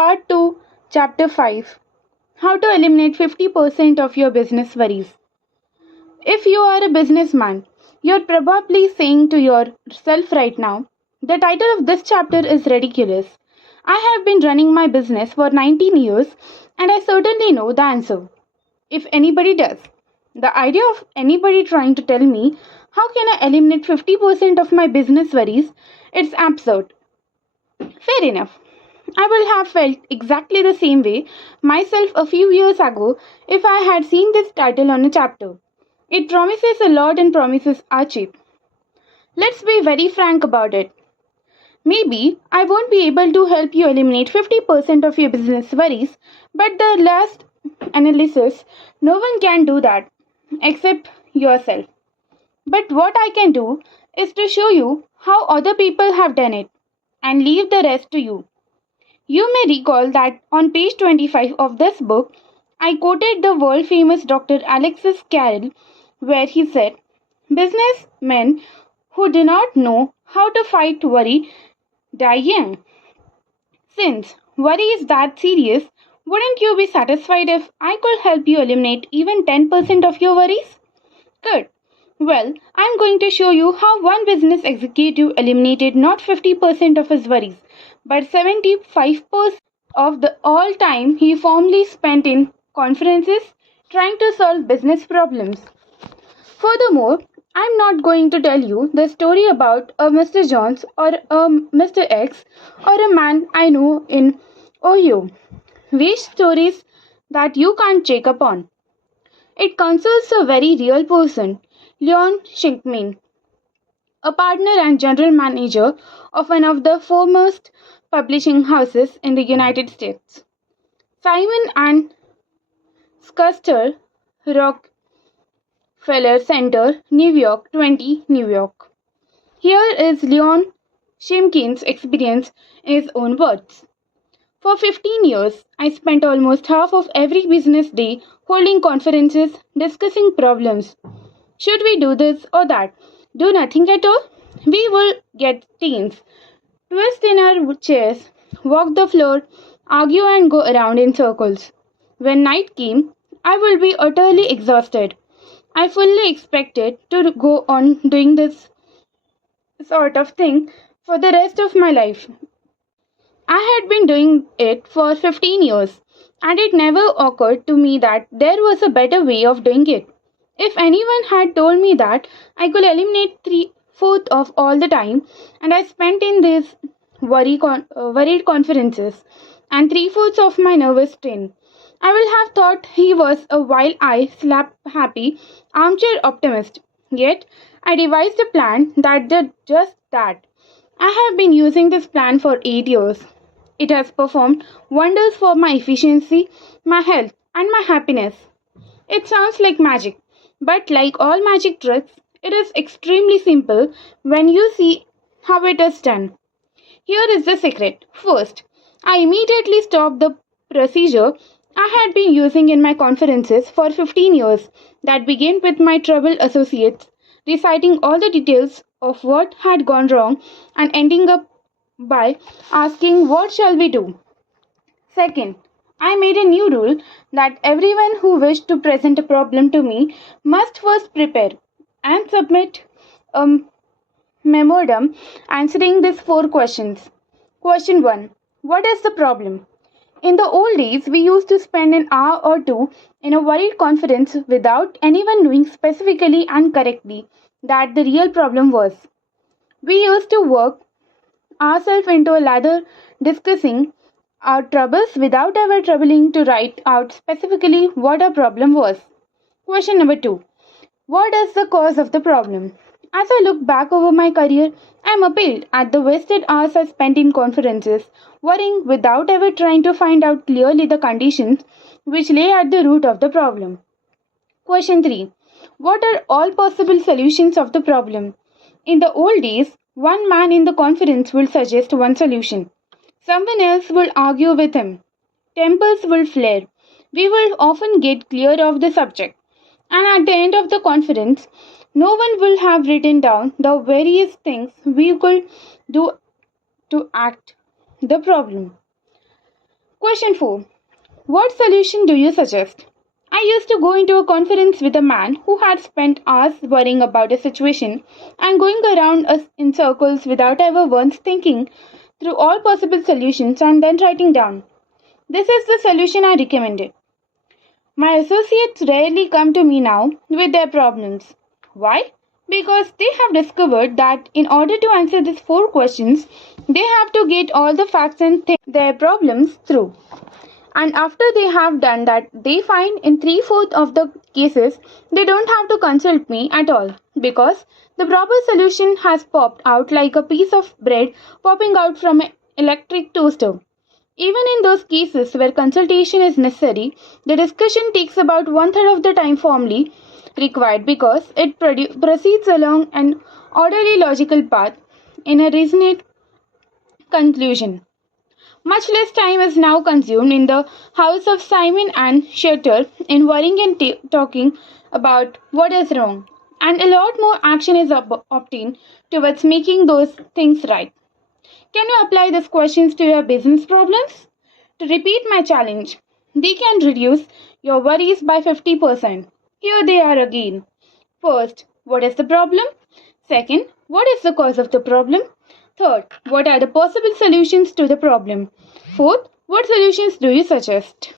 Part 2, Chapter 5, How to Eliminate 50% of Your Business Worries. If you are a businessman, you're probably saying to yourself right now, the title of this chapter is ridiculous. I have been running my business for 19 years and I certainly know the answer. If anybody does. The idea of anybody trying to tell me how can I eliminate 50% of my business worries, it's absurd. Fair enough. I will have felt exactly the same way myself a few years ago if I had seen this title on a chapter. It promises a lot and promises are cheap. Let's be very frank about it. Maybe I won't be able to help you eliminate 50% of your business worries, but the last analysis, no one can do that except yourself. But what I can do is to show you how other people have done it and leave the rest to you. You may recall that on page 25 of this book, I quoted the world famous Dr. Alexis Carrel, where he said, businessmen who do not know how to fight worry die young. Since worry is that serious, wouldn't you be satisfied if I could help you eliminate even 10% of your worries? Good. Well, I'm going to show you how one business executive eliminated not 50% of his worries, but 75% of the all time he formerly spent in conferences trying to solve business problems. Furthermore, I'm not going to tell you the story about a Mr. Jones or a Mr. X or a man I know in Ohio. Waste stories that you can't check upon. It concerns a very real person, Leon Shinkman, a partner and general manager of one of the foremost publishing houses in the United States. Simon and Schuster, Rockefeller Center, New York, 20, New York. Here is Leon Shimkin's experience in his own words. For 15 years, I spent almost half of every business day holding conferences, discussing problems. Should we do this or that? Do nothing at all? We will get teens, twist in our chairs, walk the floor, argue and go around in circles. When night came, I will be utterly exhausted. I fully expected to go on doing this sort of thing for the rest of my life. I had been doing it for 15 years, and it never occurred to me that there was a better way of doing it. If anyone had told me that I could eliminate three-fourths of all the time, and I spent in these worried conferences, and three-fourths of my nervous strain, I will have thought he was a wild-eyed, slap-happy, armchair optimist. Yet, I devised a plan that did just that. I have been using this plan for 8 years. It has performed wonders for my efficiency, my health, and my happiness. It sounds like magic, but like all magic tricks, it is extremely simple when you see how it is done. Here is the secret. First, I immediately stopped the procedure I had been using in my conferences for 15 years that began with my troubled associates reciting all the details of what had gone wrong and ending up by asking, what shall we do? Second, I made a new rule that everyone who wished to present a problem to me must first prepare and submit a memorandum answering these 4 questions. Question 1. What is the problem? In the old days, we used to spend an hour or two in a worried conference without anyone knowing specifically and correctly that the real problem was. We used to work ourselves into a lather discussing our troubles without ever troubling to write out specifically what our problem was. Question number 2. What is the cause of the problem? As I look back over my career, I am appalled at the wasted hours I spent in conferences, worrying without ever trying to find out clearly the conditions which lay at the root of the problem. Question 3. What are all possible solutions of the problem? In the old days, one man in the conference will suggest one solution. Someone else will argue with him. Tempers will flare. We will often get clear of the subject. And at the end of the conference, no one will have written down the various things we could do to act the problem. Question 4. What solution do you suggest? I used to go into a conference with a man who had spent hours worrying about a situation and going around us in circles without ever once thinking through all possible solutions and then writing down. This is the solution I recommended. My associates rarely come to me now with their problems. Why? Because they have discovered that in order to answer these 4 questions, they have to get all the facts and think their problems through. And after they have done that, they find in 3/4 of the cases they don't have to consult me at all because the proper solution has popped out like a piece of bread popping out from an electric toaster. Even in those cases where consultation is necessary, the discussion takes about 1/3 of the time formally required because it proceeds along an orderly logical path in a reasoned conclusion. Much less time is now consumed in the house of Simon and Schuster in worrying and talking about what is wrong, and a lot more action is obtained towards making those things right. Can you apply these questions to your business problems? To repeat my challenge, they can reduce your worries by 50%. Here they are again. First, what is the problem? Second, what is the cause of the problem? Third, what are the possible solutions to the problem? Fourth, what solutions do you suggest?